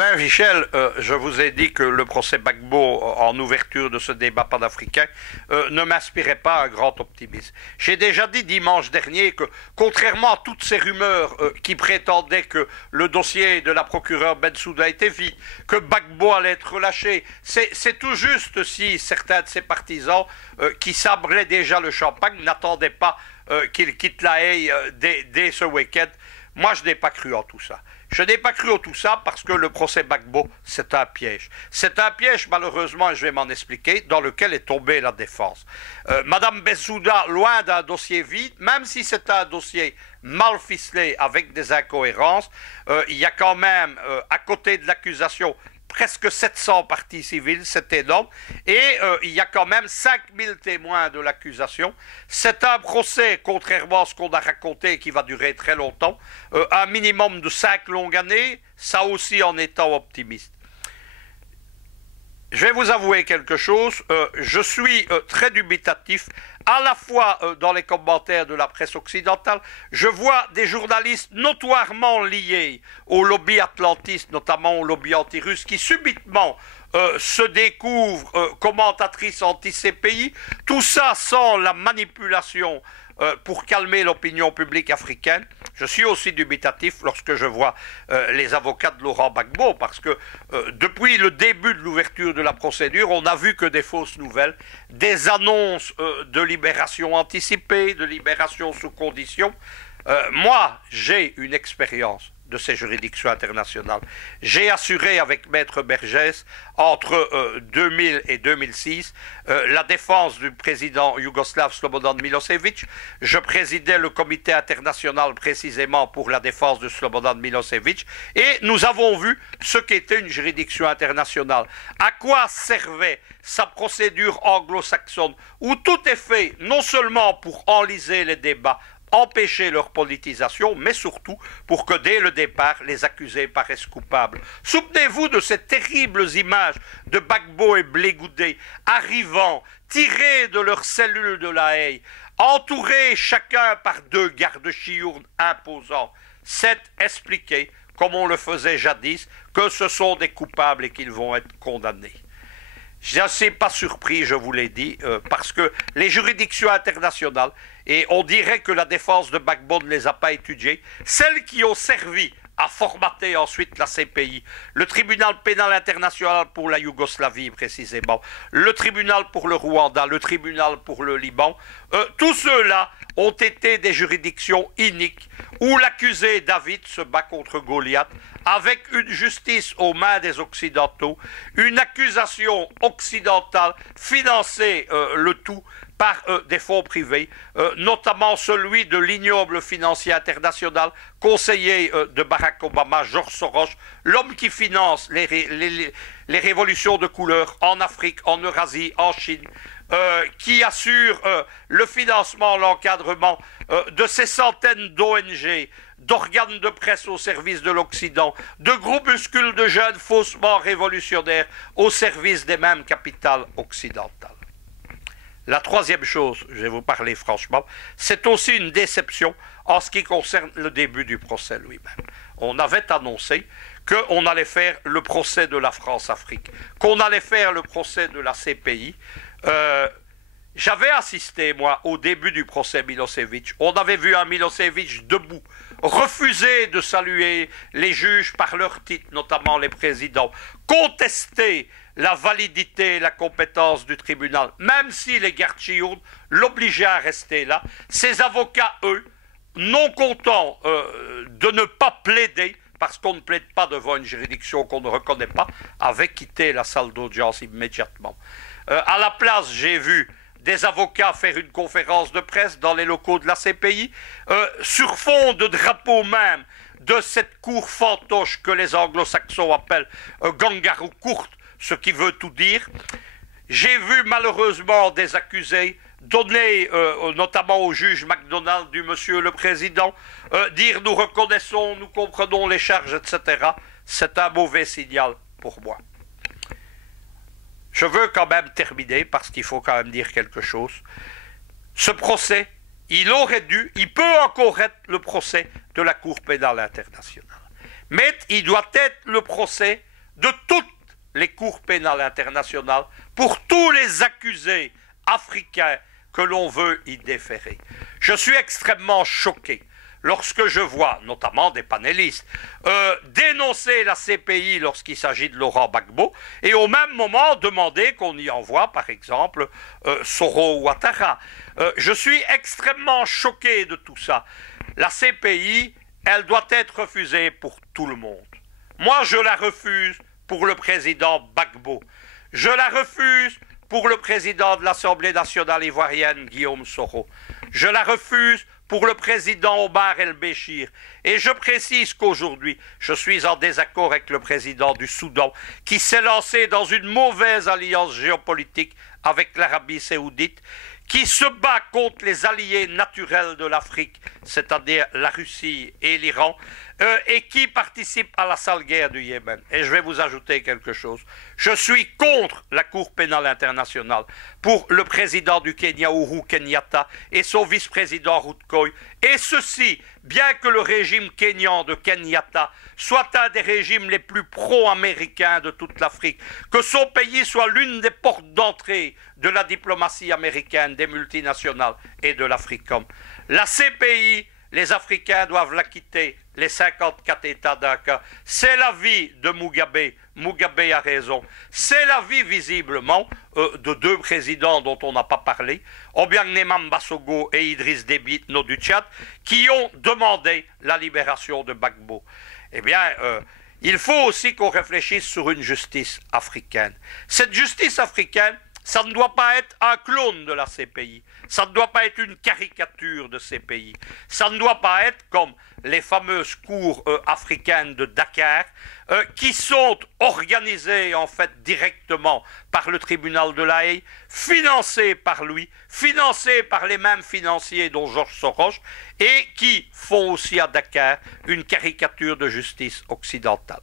Alain Michel, je vous ai dit que le procès Gbagbo en ouverture de ce débat panafricain ne m'inspirait pas un grand optimisme. J'ai déjà dit dimanche dernier que, contrairement à toutes ces rumeurs qui prétendaient que le dossier de la procureure Bensouda était vide, que Gbagbo allait être relâché, c'est tout juste si certains de ses partisans qui sablaient déjà le champagne n'attendaient pas qu'il quitte La Haye dès ce week-end. Moi, je n'ai pas cru en tout ça. Je n'ai pas cru en tout ça parce que le procès Gbagbo, c'est un piège. C'est un piège, malheureusement, et je vais m'en expliquer, dans lequel est tombée la défense. Madame Bensouda, loin d'un dossier vide, même si c'est un dossier mal ficelé avec des incohérences, il y a quand même, à côté de l'accusation, presque 700 parties civiles, c'est énorme, et il y a quand même 5000 témoins de l'accusation. C'est un procès, contrairement à ce qu'on a raconté, qui va durer très longtemps, un minimum de 5 longues années, ça aussi en étant optimiste. Je vais vous avouer quelque chose, je suis très dubitatif, à la fois dans les commentaires de la presse occidentale, je vois des journalistes notoirement liés au lobby atlantiste, notamment au lobby anti-russe, qui subitement se découvrent commentatrices anti-CPI, tout ça sans la manipulation pour calmer l'opinion publique africaine. Je suis aussi dubitatif lorsque je vois les avocats de Laurent Gbagbo, parce que depuis le début de l'ouverture de la procédure, on n'a vu que des fausses nouvelles, des annonces de libération anticipée, de libération sous condition. Moi, j'ai une expérience de ces juridictions internationales. J'ai assuré avec Maître Bergès, entre 2000 et 2006, la défense du président yougoslave Slobodan Milosevic. Je présidais le comité international précisément pour la défense de Slobodan Milosevic, et nous avons vu ce qu'était une juridiction internationale. À quoi servait sa procédure anglo-saxonne, où tout est fait non seulement pour enliser les débats, empêcher leur politisation, mais surtout pour que dès le départ, les accusés paraissent coupables. Souvenez-vous de ces terribles images de Gbagbo et Blé-Goudé arrivant, tirés de leurs cellules de La Haye, entourés chacun par 2 gardes chiournes imposants. C'est expliqué, comme on le faisait jadis, que ce sont des coupables et qu'ils vont être condamnés. Je ne suis pas surpris, je vous l'ai dit, parce que les juridictions internationales, et on dirait que la défense de Gbagbo ne les a pas étudiées, celles qui ont servi à formater ensuite la CPI, le tribunal pénal international pour la Yougoslavie précisément, le tribunal pour le Rwanda, le tribunal pour le Liban, tous ceux-là ont été des juridictions iniques où l'accusé David se bat contre Goliath avec une justice aux mains des Occidentaux, une accusation occidentale financée le tout par des fonds privés, notamment celui de l'ignoble financier international, conseiller de Barack Obama, George Soros, l'homme qui finance les révolutions de couleur en Afrique, en Eurasie, en Chine, qui assure le financement, l'encadrement de ces centaines d'ONG, d'organes de presse au service de l'Occident, de groupuscules de jeunes faussement révolutionnaires au service des mêmes capitales occidentales. La troisième chose, je vais vous parler franchement, c'est aussi une déception en ce qui concerne le début du procès lui-même. On avait annoncé qu'on allait faire le procès de la France-Afrique, qu'on allait faire le procès de la CPI. J'avais assisté, moi, au début du procès Milosevic. On avait vu un Milosevic debout, refuser de saluer les juges par leur titre, notamment les présidents, contester la validité et la compétence du tribunal, même si les gardes chiournes l'obligeaient à rester là. Ces avocats, eux, non contents de ne pas plaider, parce qu'on ne plaide pas devant une juridiction qu'on ne reconnaît pas, avaient quitté la salle d'audience immédiatement. À la place, j'ai vu des avocats faire une conférence de presse dans les locaux de la CPI, sur fond de drapeau même de cette cour fantoche que les anglo-saxons appellent Kangaroo Court, ce qui veut tout dire. J'ai vu malheureusement des accusés donner, notamment au juge MacDonald du Monsieur le Président, dire nous reconnaissons, nous comprenons les charges, etc. C'est un mauvais signal pour moi. Je veux quand même terminer, parce qu'il faut quand même dire quelque chose. Ce procès, il peut encore être le procès de la Cour pénale internationale. Mais il doit être le procès de toutes les cours pénales internationales pour tous les accusés africains que l'on veut y déférer. Je suis extrêmement choqué lorsque je vois, notamment des panélistes, dénoncer la CPI lorsqu'il s'agit de Laurent Gbagbo, et au même moment demander qu'on y envoie, par exemple, Soro Ouattara. Je suis extrêmement choqué de tout ça. La CPI, elle doit être refusée pour tout le monde. Moi, je la refuse pour le président Gbagbo. Je la refuse pour le président de l'Assemblée nationale ivoirienne, Guillaume Soro. Je la refuse pour le président Omar El-Béchir. Et je précise qu'aujourd'hui, je suis en désaccord avec le président du Soudan, qui s'est lancé dans une mauvaise alliance géopolitique avec l'Arabie saoudite, qui se bat contre les alliés naturels de l'Afrique, c'est-à-dire la Russie et l'Iran, et qui participe à la sale guerre du Yémen. Et je vais vous ajouter quelque chose. Je suis contre la Cour pénale internationale pour le président du Kenya, Uhuru Kenyatta, et son vice-président Ruth Koy. Et ceci, bien que le régime kényan de Kenyatta soit un des régimes les plus pro-américains de toute l'Afrique, que son pays soit l'une des portes d'entrée de la diplomatie américaine, des multinationales et de l'Africom. La CPI, les Africains doivent la quitter, les 54 États d'un cas. C'est l'avis de Mugabe. Mugabe a raison. C'est l'avis, visiblement, de deux présidents dont on n'a pas parlé, Obiang Bassogo et Idriss Déby Itno du Tchad, qui ont demandé la libération de Gbagbo. Eh bien, il faut aussi qu'on réfléchisse sur une justice africaine. Cette justice africaine, ça ne doit pas être un clone de la CPI. Ça ne doit pas être une caricature de CPI. Ça ne doit pas être comme les fameuses cours africaines de Dakar, qui sont organisées en fait directement par le tribunal de La Haye, financées par lui, financées par les mêmes financiers dont Georges Soros, et qui font aussi à Dakar une caricature de justice occidentale.